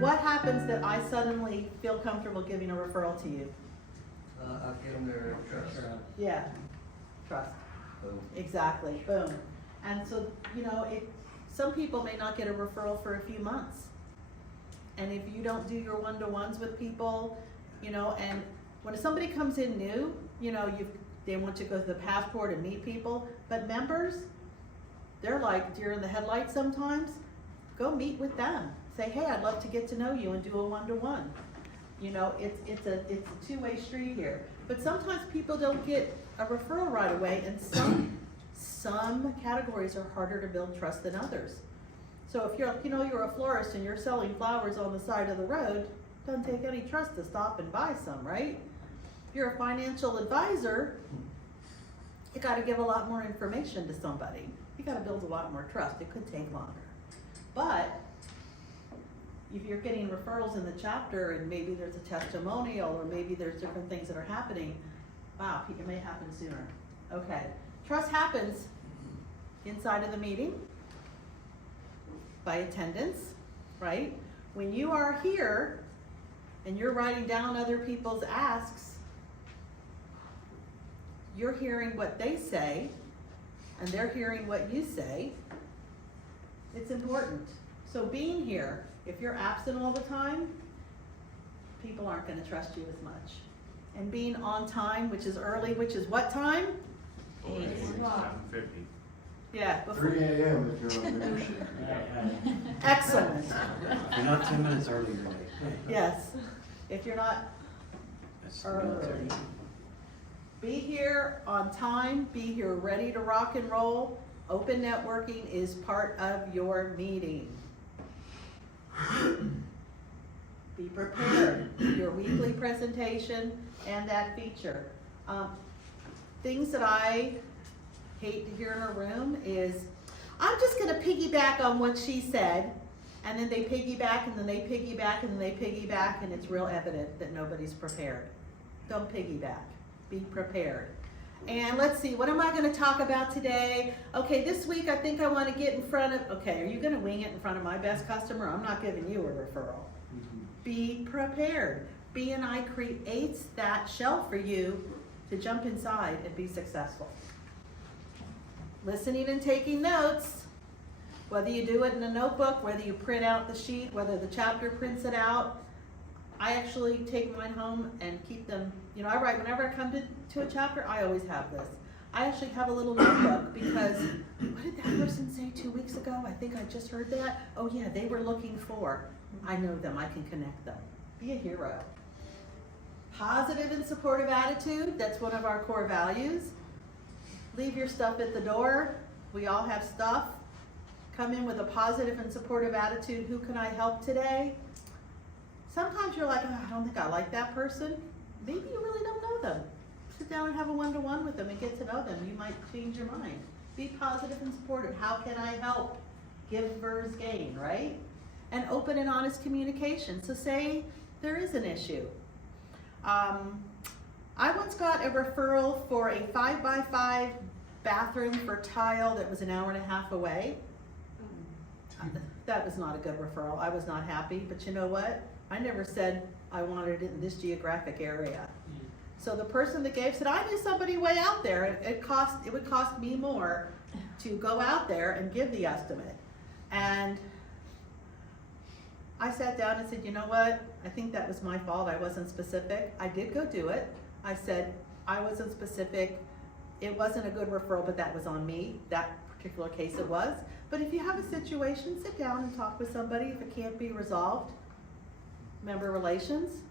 what happens that I suddenly feel comfortable giving a referral to you? I'll give them their trust. Yeah, trust. Boom. Exactly, boom. And so, you know, some people may not get a referral for a few months. And if you don't do your one-to-ones with people, you know, and when somebody comes in new, you know, they want to go to the passport and meet people, but members, they're like deer in the headlights sometimes. Go meet with them. Say, hey, I'd love to get to know you and do a one-to-one. You know, it's a two-way street here. But sometimes people don't get a referral right away, and some categories are harder to build trust than others. So if you're a florist and you're selling flowers on the side of the road, it doesn't take any trust to stop and buy some, right? If you're a financial advisor, you got to give a lot more information to somebody. You got to build a lot more trust. It could take longer. But if you're getting referrals in the chapter and maybe there's a testimonial or maybe there's different things that are happening, wow, it may happen sooner. Okay, trust happens inside of the meeting by attendance, right? When you are here and you're writing down other people's asks, you're hearing what they say and they're hearing what you say. It's important. So being here, if you're absent all the time, people aren't going to trust you as much. And being on time, which is early, which is what time? 7:50. Yeah, before. 3 a.m. if you're on the shift. Excellent. You're not 10 minutes early, you're late. Yes, if you're not That's early. military. Be here on time, be here ready to rock and roll. Open networking is part of your meeting. Be prepared, your weekly presentation and that feature. Things that I hate to hear in a room is, I'm just gonna piggyback on what she said, and then they piggyback, and then they piggyback, and then they piggyback, and it's real evident that nobody's prepared. Don't piggyback, be prepared. And let's see, what am I gonna talk about today? Okay, this week I think I wanna get in front of, okay, are you gonna wing it in front of my best customer? I'm not giving you a referral. Be prepared. BNI creates that shell for you to jump inside and be successful. Listening and taking notes, whether you do it in a notebook, whether you print out the sheet, whether the chapter prints it out. I actually take mine home and keep them, you know, I write, whenever I come to a chapter, I always have this. I actually have a little notebook because, what did that person say 2 weeks ago? I think I just heard that. Oh yeah, they were looking for. I know them, I can connect them. Be a hero. Positive and supportive attitude, that's one of our core values. Leave your stuff at the door. We all have stuff. Come in with a positive and supportive attitude. Who can I help today? Sometimes you're like, oh, I don't think I like that person. Maybe you really don't know them. Sit down and have a one-to-one with them and get to know them. You might change your mind. Be positive and supportive. How can I help? Givers gain, right? And open and honest communication. So say there is an issue. I once got a referral for a 5x5 bathroom for tile that was an hour and a half away. That was not a good referral. I was not happy, but you know what? I never said I wanted it in this geographic area. So the person that gave said, I knew somebody way out there. It would cost me more to go out there and give the estimate. And I sat down and said, you know what? I think that was my fault. I wasn't specific. I did go do it. I said, I wasn't specific. It wasn't a good referral, but that was on me. That particular case it was. But if you have a situation, sit down and talk with somebody. If it can't be resolved, member relations.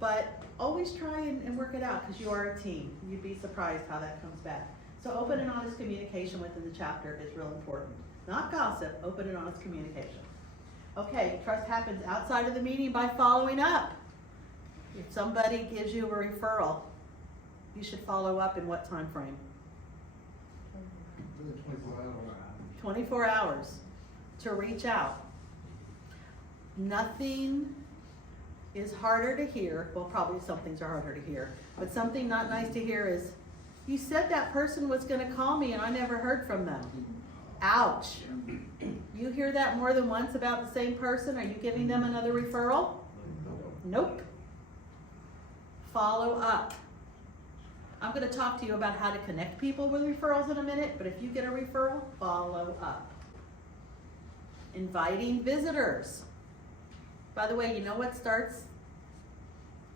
But always try and work it out because you are a team. You'd be surprised how that comes back. So open and honest communication within the chapter is real important. Not gossip, open and honest communication. Okay, trust happens outside of the meeting by following up. If somebody gives you a referral, you should follow up in what time frame? 24 hours. 24 hours to reach out. Nothing is harder to hear. Well, probably some things are harder to hear, but something not nice to hear is, you said that person was going to call me and I never heard from them. Ouch. You hear that more than once about the same person? Are you giving them another referral? Nope. Follow up. I'm going to talk to you about how to connect people with referrals in a minute, but if you get a referral, follow up. Inviting visitors. By the way, you know what starts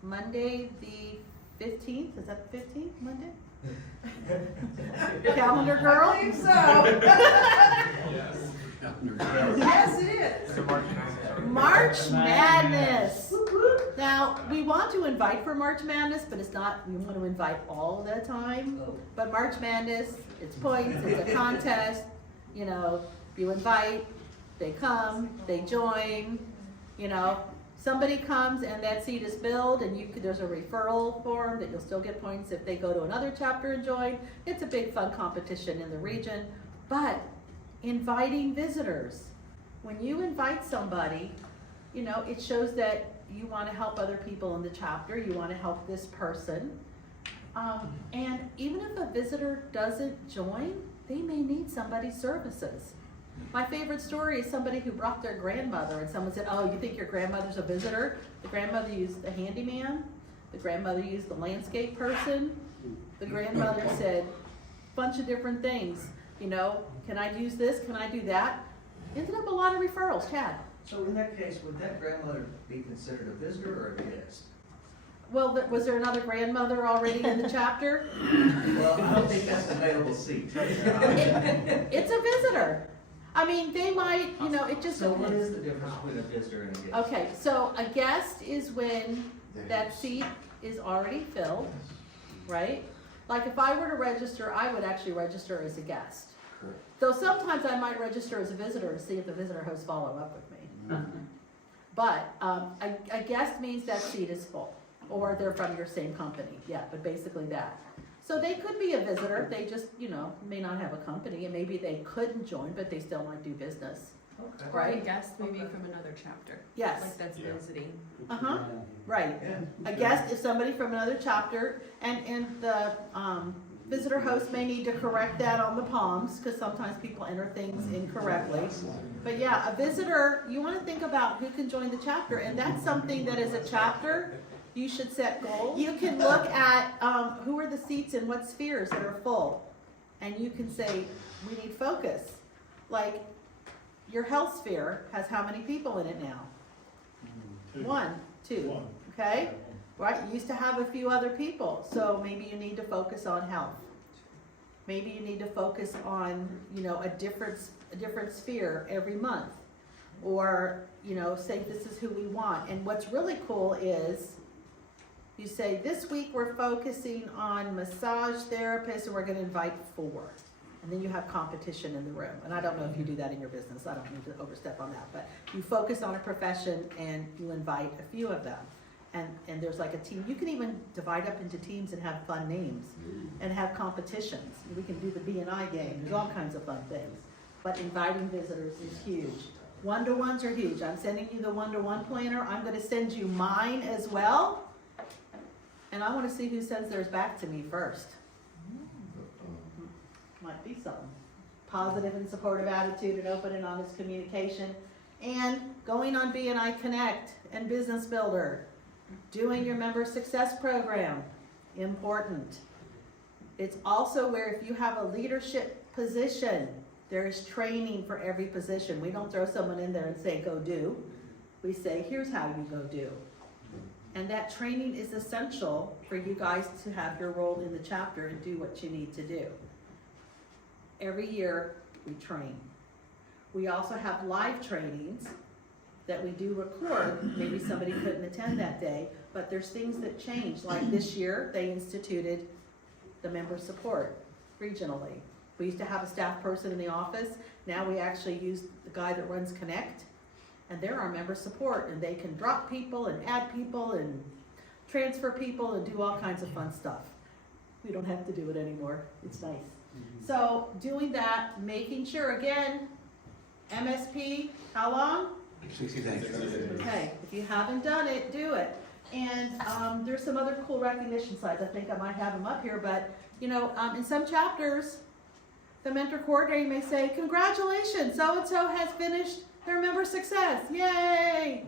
Monday the 15th? Is that the 15th, Monday? Calendar girl? I believe so. Yes. Yes, it is. So March 9th. March Madness. Now, we want to invite for March Madness, but it's not, we want to invite all the time. Oh. But March Madness, it's points, it's a contest, you know, you invite, they come, they join, you know. Somebody comes and that seat is filled and there's a referral form that you'll still get points if they go to another chapter and join. It's a big fun competition in the region. But inviting visitors. When you invite somebody, you know, it shows that you want to help other people in the chapter, you want to help this person. And even if a visitor doesn't join, they may need somebody's services. My favorite story is somebody who brought their grandmother and someone said, oh, you think your grandmother's a visitor? The grandmother used the handyman, the grandmother used the landscape person, the grandmother said a bunch of different things. You know, can I use this, can I do that? Ended up a lot of referrals, Chad. So in that case, would that grandmother be considered a visitor or a guest? Well, was there another grandmother already in the chapter? Well, I don't think that's an available seat. It's a visitor. I mean, they might, you know, it just So what depends. is the difference between a visitor and a guest? Okay, so a guest is when that seat is already filled, right? Like if I were to register, I would actually register as a guest. Correct. Though sometimes I might register as a visitor to see if the visitor hosts follow up with me. But a guest means that seat is full, or they're from your same company, yeah, but basically that. So they could be a visitor, they just, you know, may not have a company, and maybe they couldn't join, but they still might do business, Okay. right? A guest maybe from another chapter. Yes. Like that's Yeah. visiting. Uh-huh, right. Yeah. A guest is somebody from another chapter, and the visitor host may need to correct that on the palms, because sometimes people enter things incorrectly. But yeah, a visitor, you want to think about who can join the chapter, and that's something that as a chapter, you should set goals. You can look at who are the seats in what spheres that are full, and you can say, we need focus. Like, your health sphere has how many people in it now? One, two, okay? Right, you used to have a few other people, so maybe you need to focus on health. Maybe you need to focus on, you know, a different sphere every month. Or, you know, say this is who we want. And what's really cool is, you say, this week we're focusing on massage therapists and we're gonna invite 4. And then you have competition in the room. And I don't know if you do that in your business, I don't need to overstep on that. But you focus on a profession and you invite a few of them. And there's like a team. You can even divide up into teams and have fun names and have competitions. We can do the BNI game, there's all kinds of fun things. But inviting visitors is huge. One-to-ones are huge. I'm sending you the one-to-one planner. I'm gonna send you mine as well. And I wanna see who sends theirs back to me first. Might be something. Positive and supportive attitude and open and honest communication. And going on BNI Connect and Business Builder. Doing your member success program, important. It's also where if you have a leadership position, there is training for every position. We don't throw someone in there and say, go do. We say, here's how you go do. And that training is essential for you guys to have your role in the chapter and do what you need to do. Every year, we train. We also have live trainings that we do record. Maybe somebody couldn't attend that day, but there's things that change. Like this year, they instituted the member support regionally. We used to have a staff person in the office. Now we actually use the guy that runs Connect, and they're our member support, and they can drop people and add people and transfer people and do all kinds of fun stuff. We don't have to do it anymore. It's nice. So doing that, making sure, again, MSP, how long? 60 days. Okay, if you haven't done it, do it. And there's some other cool recognition slides. I think I might have them up here, but you know, in some chapters, The mentor coordinator may say, congratulations, so-and-so has finished their member success, yay!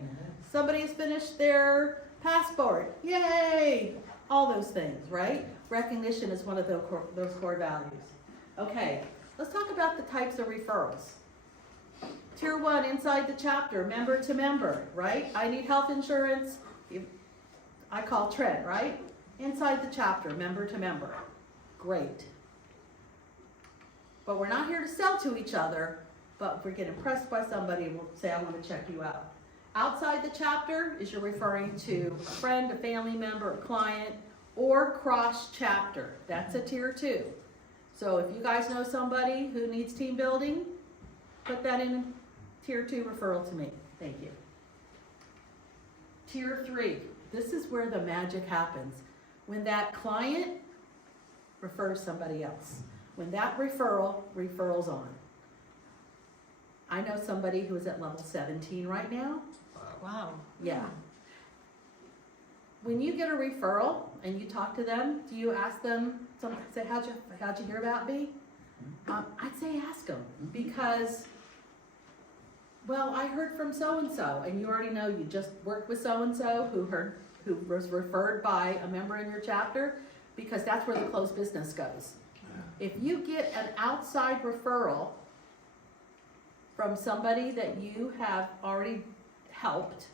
Somebody has finished their passport, yay! All those things, right? Recognition is one of those core values. Okay, let's talk about the types of referrals. Tier 1, inside the chapter, member to member, right? I need health insurance, I call Trent, right? Inside the chapter, member to member. Great. But we're not here to sell to each other, but if we get impressed by somebody, we'll say, I want to check you out. Outside the chapter is you're referring to a friend, a family member, a client, or cross chapter. That's a tier 2. So if you guys know somebody who needs team building, put that in tier 2 referral to me. Thank you. Tier 3, this is where the magic happens. When that client refers somebody else. When that referral's on. I know somebody who is at level 17 right now. Wow. Yeah. When you get a referral and you talk to them, do you ask them, say, how'd you hear about me? I'd say ask them, because, well, I heard from so-and-so, and you already know you just worked with so-and-so who was referred by a member in your chapter, because that's where the closed business goes. If you get an outside referral from somebody that you have already helped,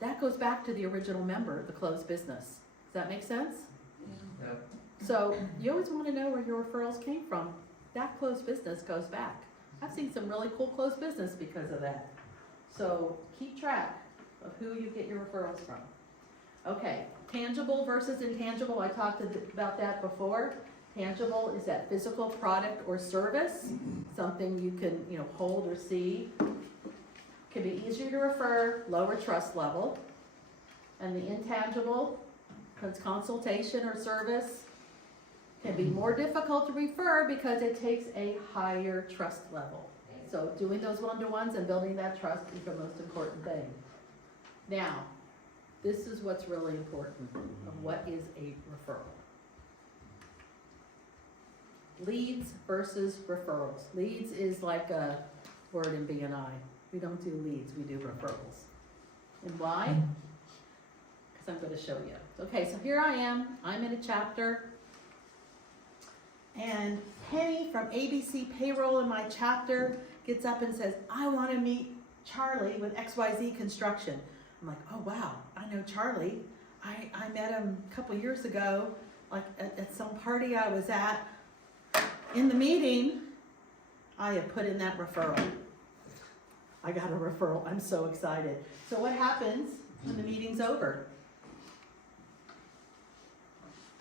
that goes back to the original member, the closed business. Does that make sense? Yep. So you always want to know where your referrals came from. That closed business goes back. I've seen some really cool closed business because of that. So keep track of who you get your referrals from. Okay, tangible versus intangible. I talked about that before. Tangible is that physical product or service, something you can, hold or see. Can be easier to refer, lower trust level. And the intangible, consultation or service, can be more difficult to refer because it takes a higher trust level. So doing those one-to-ones and building that trust is the most important thing. Now, this is what's really important of what is a referral. Leads versus referrals. Leads is like a word in BNI. We don't do leads, we do referrals. And why? Because I'm going to show you. Okay, so here I am. I'm in a chapter. And Penny from ABC Payroll in my chapter gets up and says, I want to meet Charlie with XYZ Construction. I'm like, oh wow, I know Charlie. I met him a couple years ago, like at some party I was at. In the meeting, I have put in that referral. I got a referral. I'm so excited. So what happens when the meeting's over?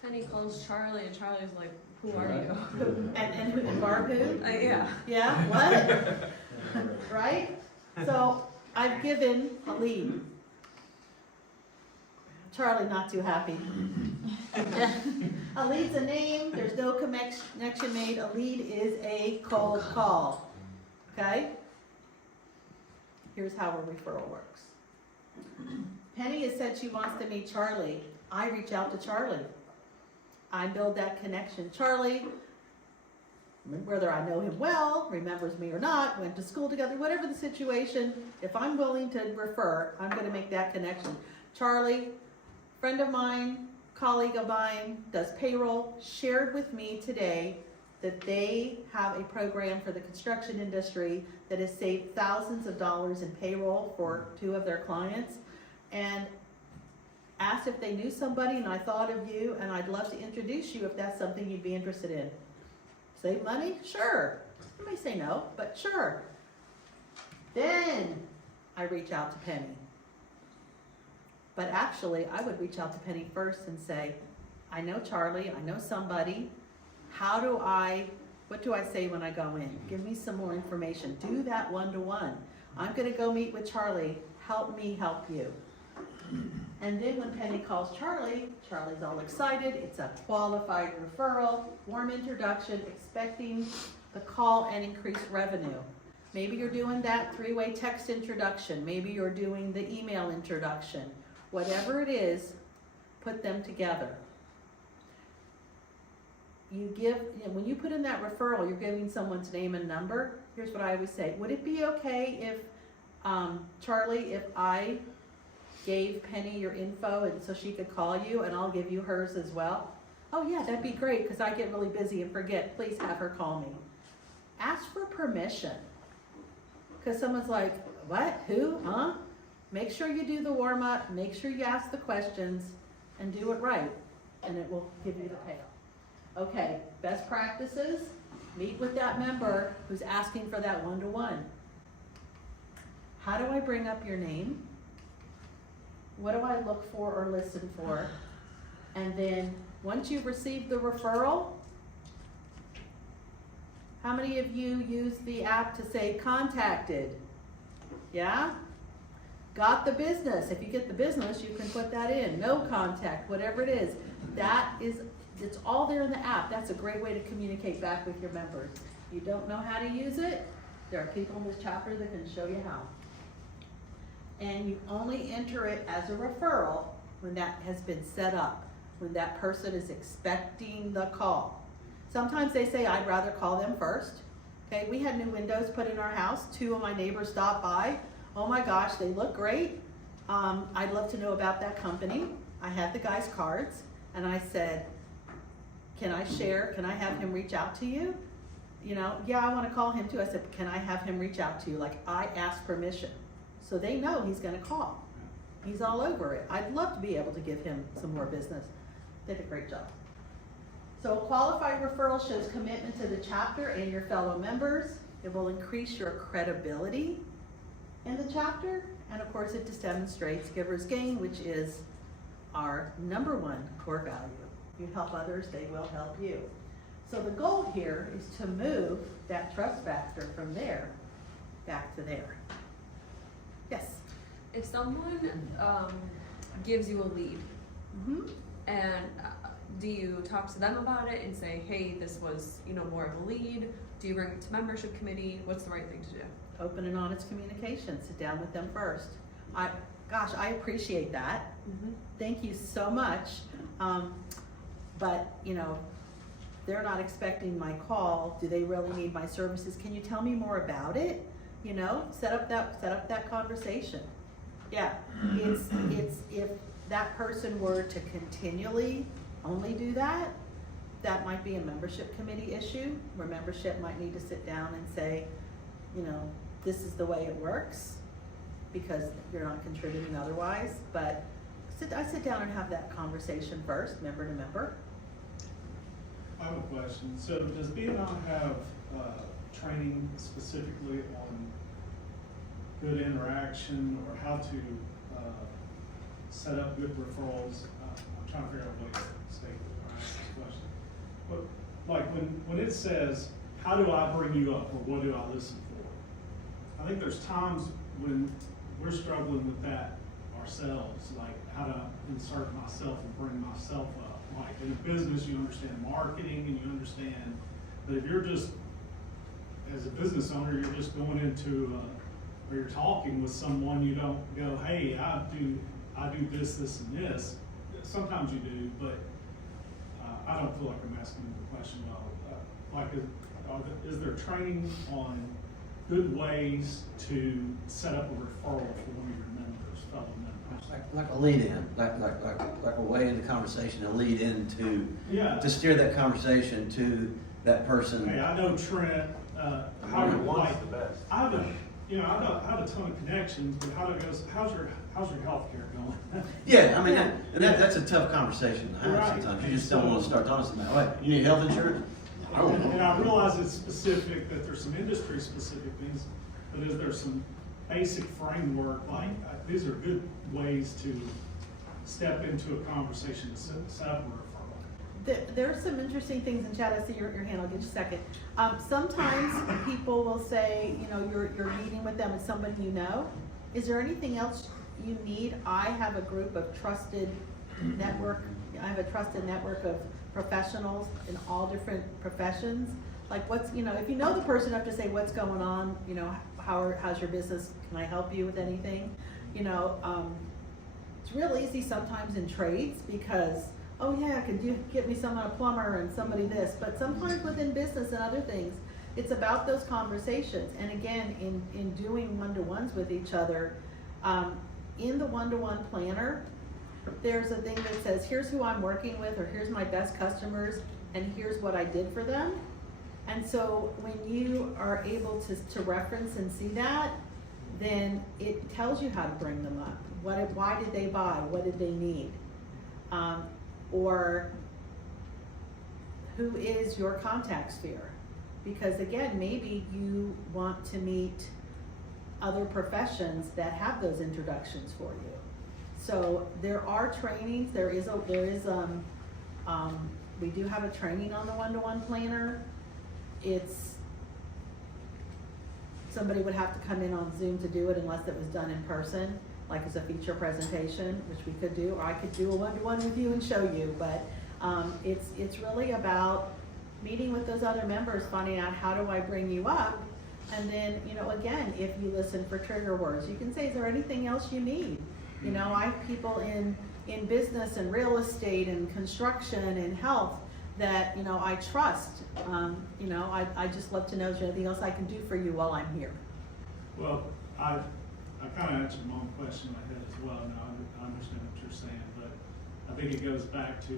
Penny calls Charlie, and Charlie's like, who are you? And Barb who? Yeah. Yeah, what? Right? So I've given a lead. Charlie not too happy. A lead's a name, there's no connection made. A lead is a cold call. Okay? Here's how a referral works. Penny has said she wants to meet Charlie. I reach out to Charlie. I build that connection. Charlie, whether I know him well, remembers me or not, went to school together, whatever the situation, if I'm willing to refer, I'm going to make that connection. Charlie, friend of mine, colleague of mine, does payroll, shared with me today that they have a program for the construction industry that has saved thousands of dollars in payroll for 2 of their clients, and asked if they knew somebody, and I thought of you, and I'd love to introduce you if that's something you'd be interested in. Save money? Sure. You may say no, but sure. Then I reach out to Penny. But actually, I would reach out to Penny first and say, I know Charlie, I know somebody. What do I say when I go in? Give me some more information. Do that one-to-one. I'm gonna go meet with Charlie. Help me help you. And then when Penny calls Charlie, Charlie's all excited. It's a qualified referral, warm introduction, expecting the call and increased revenue. Maybe you're doing that 3-way text introduction. Maybe you're doing the email introduction. Whatever it is, put them together. you give, when you put in that referral, you're giving someone's name and number. Here's what I always say, would it be okay if, Charlie, if I gave Penny your info and so she could call you and I'll give you hers as well? Oh yeah, that'd be great, because I get really busy and forget, please have her call me. Ask for permission. Because someone's like, what, who, huh? Make sure you do the warm up, make sure you ask the questions, and do it right, and it will give you the payoff. Okay, best practices, meet with that member who's asking for that one-to-one. How do I bring up your name? What do I look for or listen for? And then, once you've received the referral, how many of you use the app to say contacted? Yeah? Got the business. If you get the business, you can put that in. No contact, whatever it is. It's all there in the app. That's a great way to communicate back with your members. You don't know how to use it? There are people in this chapter that can show you how. And you only enter it as a referral when that has been set up, when that person is expecting the call. Sometimes they say, I'd rather call them first. Okay, we had new windows put in our house. 2 of my neighbors stopped by. Oh my gosh, they look great. I'd love to know about that company. I had the guy's cards and I said, can I share, can I have him reach out to you? You know, yeah, I want to call him too. I said, can I have him reach out to you? Like, I asked permission. So they know he's gonna call. He's all over it. I'd love to be able to give him some more business. Did a great job. So a qualified referral shows commitment to the chapter and your fellow members. It will increase your credibility in the chapter. And of course, it just demonstrates giver's gain, which is our #1 core value. You help others, they will help you. So the goal here is to move that trust factor from there back to there. Yes? If someone gives you a lead, Mm-hmm. and do you talk to them about it and say, hey, this was, more of a lead? Do you bring it to membership committee? What's the right thing to do? Open and honest communication. Sit down with them first. I appreciate that. Mm-hmm. Thank you so much. But they're not expecting my call. Do they really need my services? Can you tell me more about it? Set up that conversation. Yeah, it's if that person were to continually only do that, that might be a membership committee issue, where membership might need to sit down and say, this is the way it works, because you're not contributing otherwise. But I sit down and have that conversation first, member to member. I have a question. So does BNI have training specifically on good interaction or how to set up good referrals? I'm trying to figure out a way to state this question. But like when it says, how do I bring you up, or what do I listen for? I think there's times when we're struggling with that ourselves, like how to insert myself and bring myself up. Like in a business, you understand marketing and you understand, but if you're just, as a business owner, you're just going into, or you're talking with someone, you don't go, hey, I do this, this, and this. Sometimes you do, but I don't feel like I'm asking the question well. Is there training on good ways to set up a referral for one of your members, fellow members? Like a lead in, like a way in the conversation, a lead into, Yeah. to steer that conversation to that person. Hey, I know Trent. One's the best. I have a ton of connections, but how's your healthcare going? Yeah, I mean, that's a tough conversation to have Right. sometimes. You just don't want to start talking to somebody. Wait, you need health insurance? And I realize it's specific, that there's some industry specific things, but is there some basic framework, like these are good ways to step into a conversation to set up a referral? There's some interesting things in chat. I see your hand. I'll get you a second. Sometimes people will say, you're meeting with them and somebody you know. Is there anything else you need? I have a group of trusted network. I have a trusted network of professionals in all different professions. Like if you know the person enough to say what's going on, how's your business? Can I help you with anything? It's real easy sometimes in trades, because oh yeah, could you get me someone, a plumber and somebody this, but sometimes within business and other things, it's about those conversations. And again, in doing one-to-ones with each other, in the one-to-one planner, there's a thing that says, here's who I'm working with, or here's my best customers, and here's what I did for them. And so when you are able to reference and see that, then it tells you how to bring them up. Why did they buy? What did they need? Or who is your contact sphere? Because again, maybe you want to meet other professions that have those introductions for you. So there are trainings, we do have a training on the one-to-one planner. Somebody would have to come in on Zoom to do it unless it was done in person, like as a feature presentation, which we could do, or I could do a one-to-one with you and show you, but it's really about meeting with those other members, finding out how do I bring you up, and then, again, if you listen for trigger words, you can say, is there anything else you need? I have people in business and real estate and construction and health that, I trust. I just love to know, is there anything else I can do for you while I'm here? Well, I kind of answered my own question in my head as well. Now, I understand what you're saying, but I think it goes back to,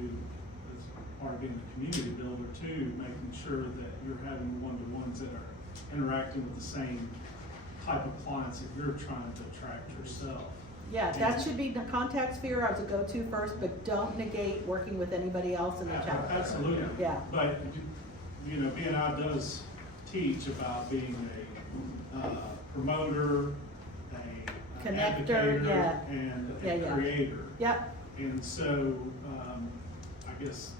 as part of being a community builder too, making sure that you're having one-to-ones that are interacting with the same type of clients that you're trying to attract yourself. Yeah, that should be the contact sphere as a go-to first, but don't negate working with anybody else in the chapter. Absolutely. Yeah. But, BNI does teach about being a promoter, a Connector, advocator, yeah. and a Yeah. creator. Yep, And so, I guess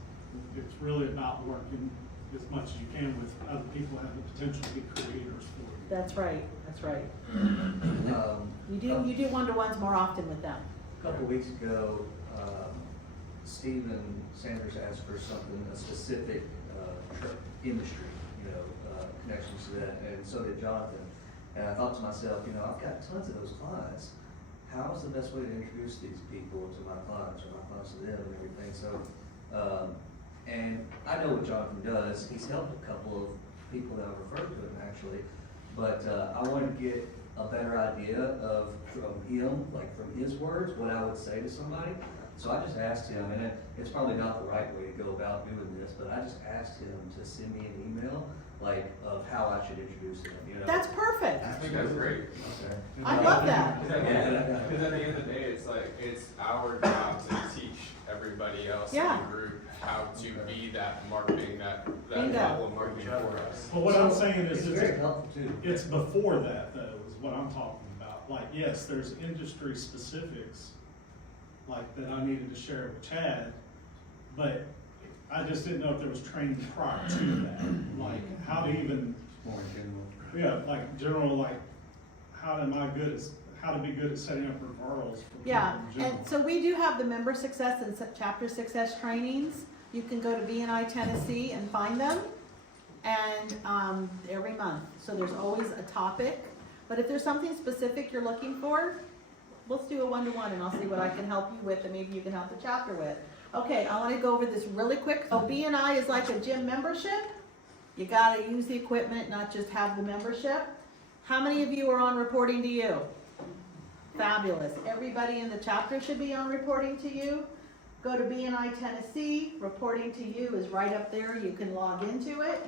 it's really about working as much as you can with other people who have the potential to be creators for you. that's right, that's right. Um, You do one-to-ones more often with them. A couple weeks ago, Stephen Sanders asked for something, a specific industry, connections to that, and so did Jonathan. And I thought to myself, I've got tons of those clients. How is the best way to introduce these people to my clients, or my clients to them, and everything? So, and I know what Jonathan does. He's helped a couple of people that I've referred to him actually, but I wanted to get a better idea from him, like from his words, what I would say to somebody. So I just asked him, and it's probably not the right way to go about doing this, but I just asked him to send me an email, like, of how I should introduce him, That's perfect. I think that's great. Okay. I love that. Because at the end of the day, it's our job to teach everybody else in Yeah. the group how to be that marketing, that Bingo. level of marketing for us. Well, what I'm saying is, It's very helpful too. it's before that though, is what I'm talking about. Like, yes, there's industry specifics, like that I needed to share with Chad, but I just didn't know if there was training prior to that, like how to even, More general. yeah, like general, like how to be good at setting up referrals for Yeah, people in general. and so we do have the member success and chapter success trainings. You can go to BNI Tennessee and find them, and every month. So there's always a topic, but if there's something specific you're looking for, let's do a one-to-one and I'll see what I can help you with, and maybe you can help the chapter with. Okay, I want to go over this really quick. So BNI is like a gym membership. You got to use the equipment, not just have the membership. How many of you are on reporting to you? Fabulous. Everybody in the chapter should be on reporting to you. Go to BNI Tennessee. Reporting to you is right up there. You can log into it.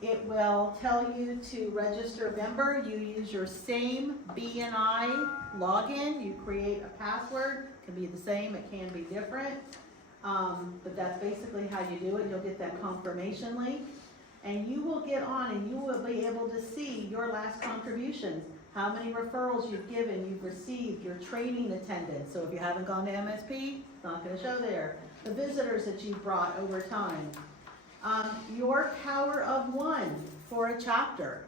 It will tell you to register a member. You use your same BNI login. You create a password. It can be the same. It can be different. But that's basically how you do it. You'll get that confirmation link. And you will get on and you will be able to see your last contributions. How many referrals you've given, you've received, your training attendance. So if you haven't gone to MSP, it's not going to show there. The visitors that you've brought over time. Your power of one for a chapter,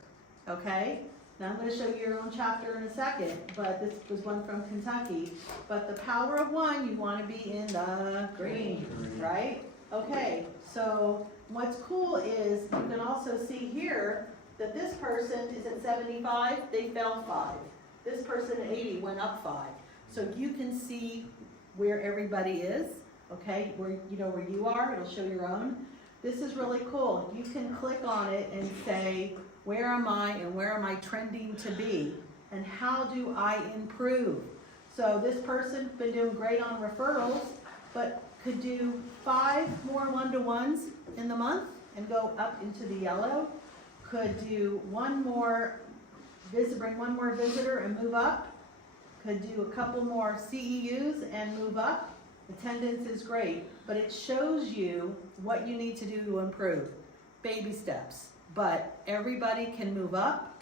okay? Now I'm going to show you your own chapter in a second, but this was one from Kentucky. But the power of one, you want to be in the green, right? Okay, so what's cool is you can also see here that this person is at 75, they fell 5. This person at 80 went up 5. So you can see where everybody is. okay, where, you know, where you are, it'll show your own. This is really cool. You can click on it and say, where am I and where am I trending to be? And how do I improve? So this person's been doing great on referrals, but could do 5 more one-to-ones in the month and go up into the yellow. Could do one more bring one more visitor and move up. Could do a couple more CEUs and move up. Attendance is great, but it shows you what you need to do to improve. Baby steps, but everybody can move up.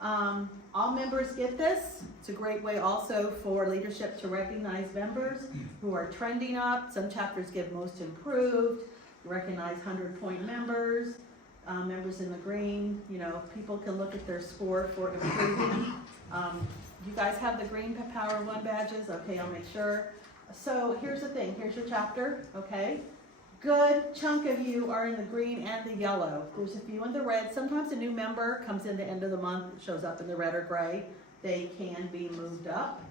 All members get this. It's a great way also for leadership to recognize members who are trending up. Some chapters give most improved, recognize 100-point members, members in the green. You know, people can look at their score for improving. You guys have the green Power 1 badges? Okay, I'll make sure. So here's the thing, here's your chapter, okay? Good chunk of you are in the green and the yellow. There's a few in the red. Sometimes a new member comes in the end of the month, shows up in the red or gray. They can be moved up.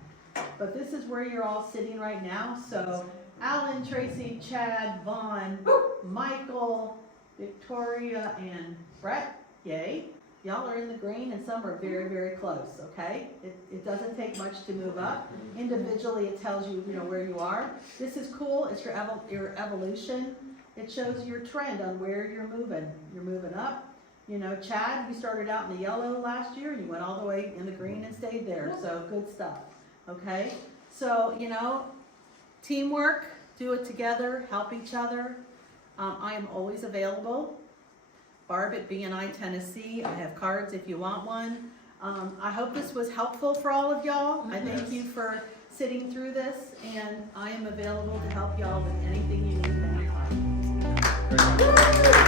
But this is where you're all sitting right now. So Alan, Tracy, Chad, Vaughn, Michael, Victoria, and Brett, yay. Y'all are in the green and some are very, very close, okay? It doesn't take much to move up. Individually, it tells you, you know, where you are. This is cool, it's your evolution. It shows your trend on where you're moving. You're moving up. You know, Chad, you started out in the yellow last year and you went all the way in the green and stayed there, so good stuff, okay? So, you know, teamwork, do it together, help each other. I am always available. Barb at BNI Tennessee. I have cards if you want one. I hope this was helpful for all of y'all. I thank you for sitting through this, and I am available to help y'all with anything you need anytime.